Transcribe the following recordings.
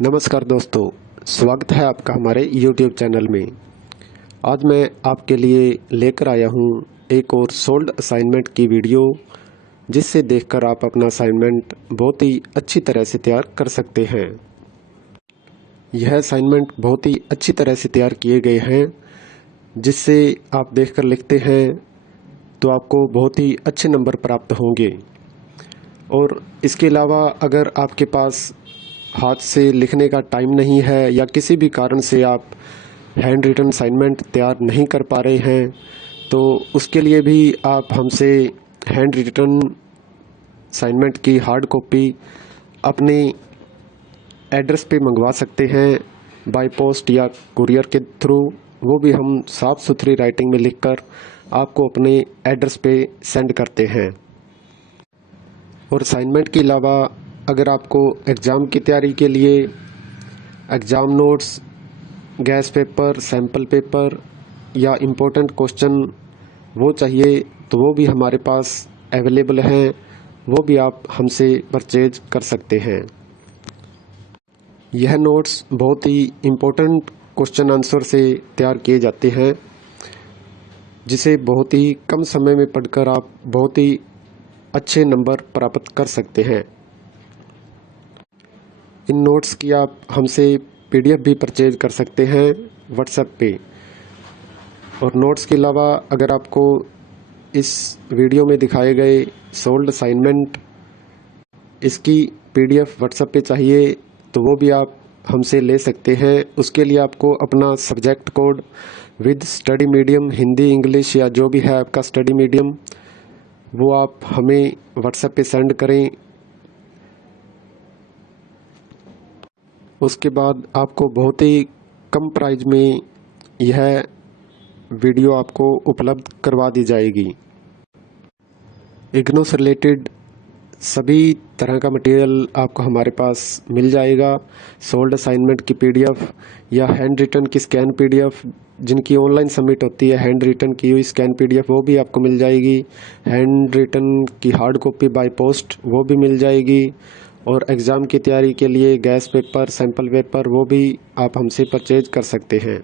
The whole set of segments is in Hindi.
नमस्कार दोस्तों, स्वागत है आपका हमारे YouTube चैनल में। आज मैं आपके लिए लेकर आया हूँ एक और सोल्ड असाइनमेंट की वीडियो, जिससे देखकर आप अपना असाइनमेंट बहुत ही अच्छी तरह से तैयार कर सकते हैं। यह असाइनमेंट बहुत ही अच्छी तरह से तैयार किए गए हैं, जिससे आप देखकर लिखते हैं तो आपको बहुत ही अच्छे नंबर प्राप्त होंगे। और इसके अलावा अगर आपके पास हाथ से लिखने का टाइम नहीं है या किसी भी कारण से आप हैंड रिटन असाइनमेंट तैयार नहीं कर पा रहे हैं, तो उसके लिए भी आप हमसे हैंड रिटन असाइनमेंट की हार्ड कॉपी अपने एड्रेस पे मंगवा सकते हैं, बाय पोस्ट या कुरियर के थ्रू। वो भी हम साफ़ सुथरी राइटिंग में लिखकर आपको अपने एड्रेस पे सेंड करते हैं। और असाइनमेंट के अलावा अगर आपको एग्ज़ाम की तैयारी के लिए exam notes, gas paper, sample paper या इम्पोर्टेंट क्वेश्चन वो चाहिए, तो वो भी हमारे पास अवेलेबल हैं। वो भी आप हमसे परचेज कर सकते हैं। यह नोट्स बहुत ही इम्पोर्टेंट क्वेश्चन आंसर से तैयार किए जाते हैं, जिसे बहुत ही कम समय में पढ़कर आप बहुत ही अच्छे नंबर प्राप्त कर सकते हैं। इन नोट्स की आप हमसे PDF भी परचेज कर सकते हैं व्हाट्सएप पे। और नोट्स के अलावा अगर आपको इस वीडियो में दिखाए गए सोल्ड असाइनमेंट इसकी PDF व्हाट्सएप पे चाहिए, तो वो भी आप हमसे ले सकते हैं। उसके लिए आपको अपना subject code with study medium, Hindi, English या जो भी है आपका स्टडी मीडियम, वो आप हमें व्हाट्सएप पे सेंड करें। उसके बाद आपको बहुत ही कम प्राइस में यह वीडियो आपको उपलब्ध करवा दी जाएगी। इग्नू से रिलेटेड सभी तरह का मटेरियल आपको हमारे पास मिल जाएगा। सोल्ड असाइनमेंट की PDF या हैंड रिटन की स्कैन PDF, जिनकी ऑनलाइन सबमिट होती है, हैंड रिटन की हुई स्कैन PDF वो भी आपको मिल जाएगी। हैंड रिटन की हार्ड कॉपी बाय पोस्ट वो भी मिल जाएगी। और एग्ज़ाम की तैयारी के लिए गैस पेपर, सैम्पल पेपर वो भी आप हमसे परचेज कर सकते हैं।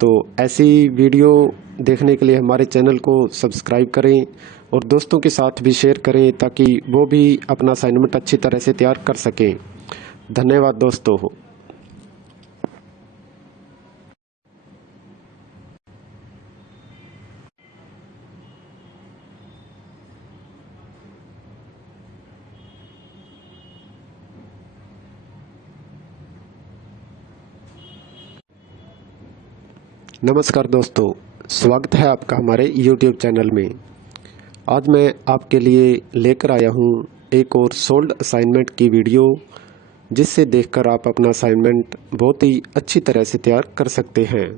तो ऐसी वीडियो देखने के लिए हमारे चैनल को सब्सक्राइब करें और दोस्तों के साथ भी शेयर करें, ताकि वो भी अपना असाइनमेंट अच्छी तरह से तैयार कर सकें। धन्यवाद दोस्तों। नमस्कार दोस्तों, स्वागत है आपका हमारे YouTube चैनल में। आज मैं आपके लिए लेकर आया हूँ एक और सोल्ड असाइनमेंट की वीडियो, जिससे देखकर आप अपना असाइनमेंट बहुत ही अच्छी तरह से तैयार कर सकते हैं।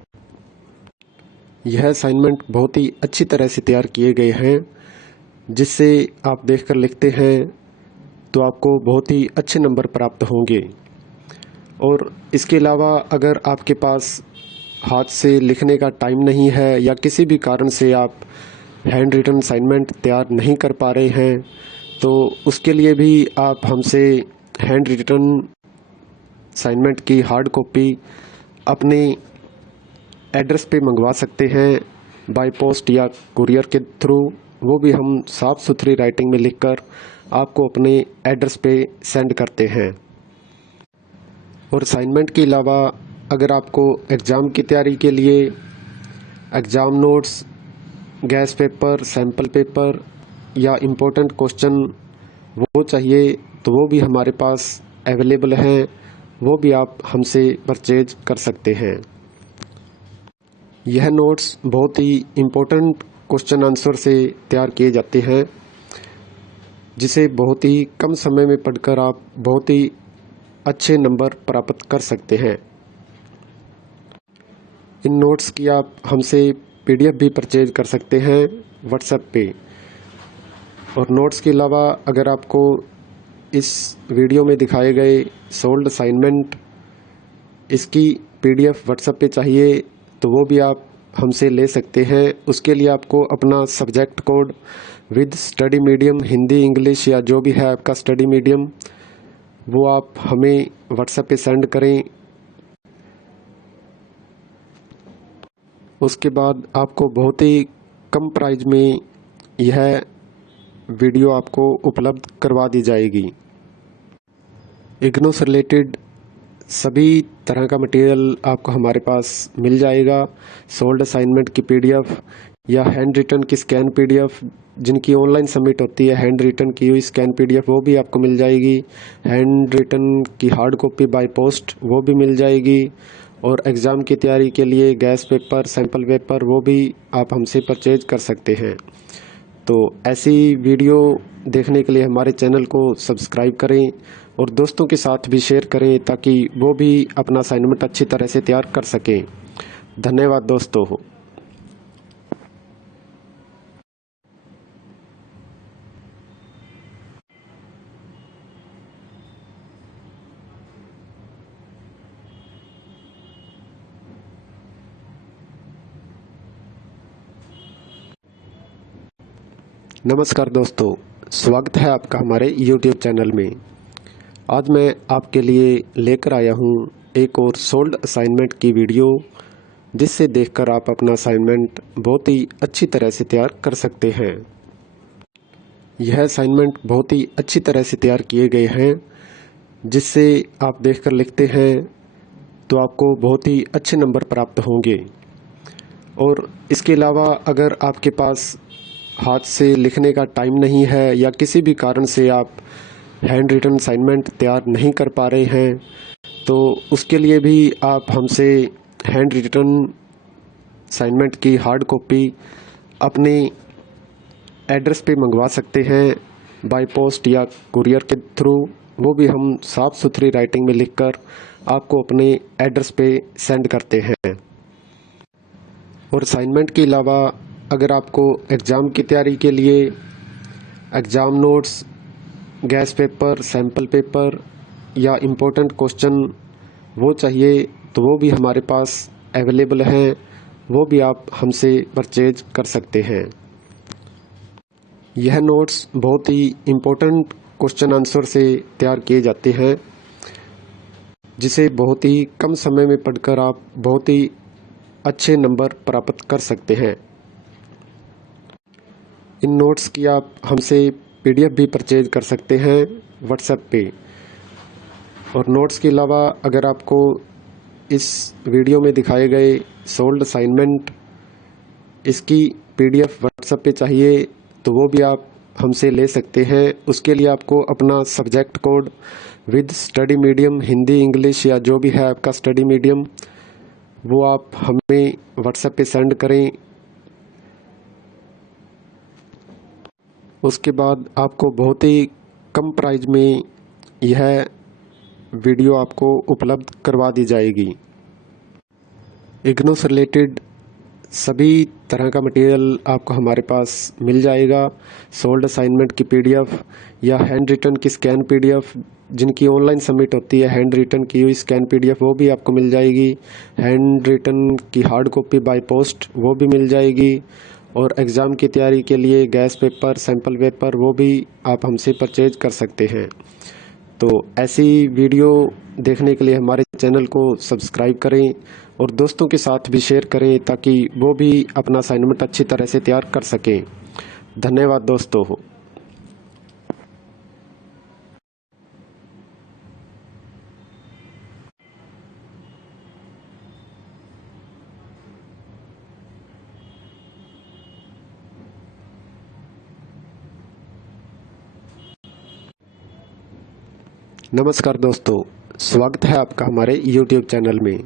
यह असाइनमेंट बहुत ही अच्छी तरह से तैयार किए गए हैं, जिससे आप देखकर लिखते हैं तो आपको बहुत ही अच्छे नंबर प्राप्त होंगे। और इसके अलावा अगर आपके पास हाथ से लिखने का टाइम नहीं है या किसी भी कारण से आप हैंड रिटन असाइनमेंट तैयार नहीं कर पा रहे हैं, तो उसके लिए भी आप हमसे हैंड रिटन असाइनमेंट की हार्ड कॉपी अपने एड्रेस पे मंगवा सकते हैं, बाय पोस्ट या कुरियर के थ्रू। वो भी हम साफ़ सुथरी राइटिंग में लिखकर आपको अपने एड्रेस पे सेंड करते हैं। और असाइनमेंट के अलावा अगर आपको एग्ज़ाम की तैयारी के लिए exam notes, gas paper, sample paper या इम्पोर्टेंट क्वेश्चन वो चाहिए, तो वो भी हमारे पास अवेलेबल हैं। वो भी आप हमसे परचेज कर सकते हैं। यह नोट्स बहुत ही इम्पोर्टेंट क्वेश्चन आंसर से तैयार किए जाते हैं, जिसे बहुत ही कम समय में पढ़कर आप बहुत ही अच्छे नंबर प्राप्त कर सकते हैं। इन नोट्स की आप हमसे PDF भी परचेज कर सकते हैं व्हाट्सएप पे। और नोट्स के अलावा अगर आपको इस वीडियो में दिखाए गए सोल्ड असाइनमेंट इसकी PDF व्हाट्सएप पे चाहिए, तो वो भी आप हमसे ले सकते हैं। उसके लिए आपको अपना subject code with study medium, Hindi, English या जो भी है आपका स्टडी मीडियम, वो आप हमें व्हाट्सएप पे सेंड करें। उसके बाद आपको बहुत ही कम प्राइस में यह वीडियो आपको उपलब्ध करवा दी जाएगी। इग्नू से रिलेटेड सभी तरह का मटेरियल आपको हमारे पास मिल जाएगा। सोल्ड असाइनमेंट की पीडीएफ या हैंड रिटन की स्कैन पीडीएफ, जिनकी ऑनलाइन सबमिट होती है, हैंड रिटन की हुई स्कैन पीडीएफ वो भी आपको मिल जाएगी। हैंड रिटन की हार्ड कॉपी बाय पोस्ट वो भी मिल जाएगी। और एग्ज़ाम की तैयारी के लिए गैस पेपर, सैंपल पेपर वो भी आप हमसे परचेज कर सकते हैं। तो ऐसी वीडियो देखने के लिए हमारे चैनल को सब्सक्राइब करें और दोस्तों के साथ भी शेयर करें ताकि वो भी अपना असाइनमेंट अच्छी तरह से तैयार कर सकें। धन्यवाद दोस्तों। नमस्कार दोस्तों, स्वागत है आपका हमारे YouTube चैनल में। आज मैं आपके लिए लेकर आया हूँ एक और सोल्ड असाइनमेंट की वीडियो, जिससे देखकर आप अपना असाइनमेंट बहुत ही अच्छी तरह से तैयार कर सकते हैं। यह असाइनमेंट बहुत ही अच्छी तरह से तैयार किए गए हैं, जिससे आप देखकर लिखते हैं तो आपको बहुत ही अच्छे नंबर प्राप्त होंगे। और इसके अलावा अगर आपके पास हाथ से लिखने का टाइम नहीं है या किसी भी कारण से आप हैंड रिटन असाइनमेंट तैयार नहीं कर पा रहे हैं, तो उसके लिए भी आप हमसे हैंड रिटन असाइनमेंट की हार्ड कॉपी अपने एड्रेस पे मंगवा सकते हैं, बाय पोस्ट या कुरियर के थ्रू। वो भी हम साफ़ सुथरी राइटिंग में लिखकर आपको अपने एड्रेस पे सेंड करते हैं। और असाइनमेंट के अलावा अगर आपको एग्ज़ाम की तैयारी के लिए exam notes, gas paper, sample paper या इम्पोर्टेंट क्वेश्चन वो चाहिए, तो वो भी हमारे पास अवेलेबल हैं। वो भी आप हमसे परचेज कर सकते हैं। यह नोट्स बहुत ही इम्पोर्टेंट क्वेश्चन आंसर से तैयार किए जाते हैं, जिसे बहुत ही कम समय में पढ़कर आप बहुत ही अच्छे नंबर प्राप्त कर सकते हैं। इन नोट्स की आप हमसे पीडीएफ भी परचेज कर सकते हैं व्हाट्सएप पे। और नोट्स के अलावा अगर आपको इस वीडियो में दिखाए गए सोल्ड असाइनमेंट इसकी पीडीएफ व्हाट्सएप पे चाहिए, तो वो भी आप हमसे ले सकते हैं। उसके लिए आपको अपना subject code with study medium, Hindi, English या जो भी है आपका स्टडी मीडियम, वो आप हमें व्हाट्सएप पे सेंड करें। उसके बाद आपको बहुत ही कम प्राइस में यह वीडियो आपको उपलब्ध करवा दी जाएगी। इग्नू से रिलेटेड सभी तरह का मटेरियल आपको हमारे पास मिल जाएगा। सोल्ड असाइनमेंट की पीडीएफ या हैंड रिटन की स्कैन पीडीएफ, जिनकी ऑनलाइन सबमिट होती है, हैंड रिटन की हुई स्कैन पीडीएफ वो भी आपको मिल जाएगी। हैंड रिटन की हार्ड कॉपी बाय पोस्ट वो भी मिल जाएगी। और एग्ज़ाम की तैयारी के लिए गैस पेपर, सैंपल पेपर वो भी आप हमसे परचेज कर सकते हैं। तो ऐसी वीडियो देखने के लिए हमारे चैनल को सब्सक्राइब करें और दोस्तों के साथ भी शेयर करें ताकि वो भी अपना असाइनमेंट अच्छी तरह से तैयार कर सकें। धन्यवाद दोस्तों। नमस्कार दोस्तों, स्वागत है आपका हमारे YouTube चैनल में।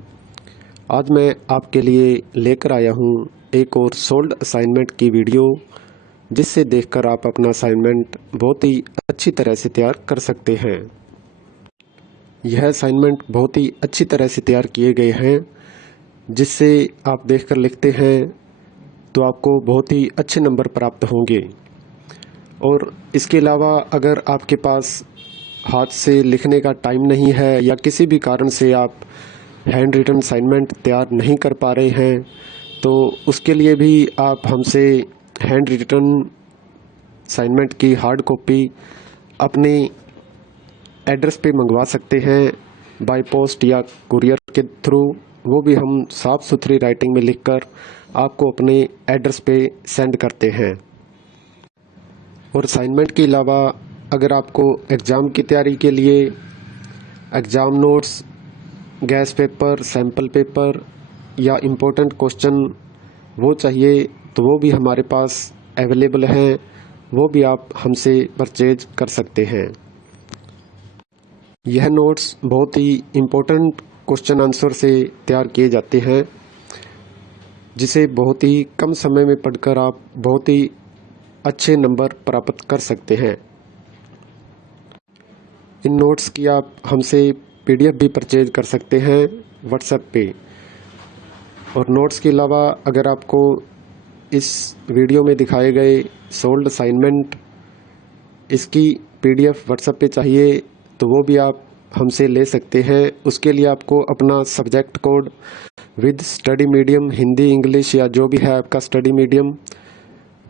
आज मैं आपके लिए लेकर आया हूँ एक और सोल्ड असाइनमेंट की वीडियो, जिससे देखकर आप अपना असाइनमेंट बहुत ही अच्छी तरह से तैयार कर सकते हैं। यह असाइनमेंट बहुत ही अच्छी तरह से तैयार किए गए हैं, जिससे आप देखकर लिखते हैं तो आपको बहुत ही अच्छे नंबर प्राप्त होंगे। और इसके अलावा अगर आपके पास हाथ से लिखने का टाइम नहीं है या किसी भी कारण से आप हैंड रिटन असाइनमेंट तैयार नहीं कर पा रहे हैं, तो उसके लिए भी आप हमसे हैंड रिटन असाइनमेंट की हार्ड कॉपी अपने एड्रेस पे मंगवा सकते हैं बाय पोस्ट या कुरियर के थ्रू, वो भी हम साफ़ सुथरी राइटिंग में लिखकर आपको अपने एड्रेस पे सेंड करते हैं। और असाइनमेंट के अलावा अगर आपको एग्ज़ाम की तैयारी के लिए exam notes, gas paper, sample paper या इम्पोर्टेंट क्वेश्चन वो चाहिए तो वो भी हमारे पास अवेलेबल हैं, वो भी आप हमसे परचेज कर सकते हैं। यह नोट्स बहुत ही इम्पोर्टेंट क्वेश्चन आंसर से तैयार किए जाते हैं, जिसे बहुत ही कम समय में पढ़कर आप बहुत ही अच्छे नंबर प्राप्त कर सकते हैं। इन नोट्स की आप हमसे PDF भी परचेज कर सकते हैं व्हाट्सएप पे। और नोट्स के अलावा अगर आपको इस वीडियो में दिखाए गए सोल्ड असाइनमेंट इसकी PDF व्हाट्सएप पे चाहिए तो वो भी आप हमसे ले सकते हैं। उसके लिए आपको अपना subject code with study medium, Hindi, English या जो भी है आपका स्टडी मीडियम,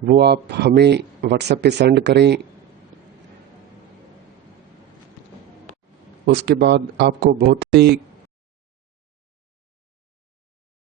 वो आप हमें व्हाट्सएप पे सेंड करें। उसके बाद आपको बहुत ही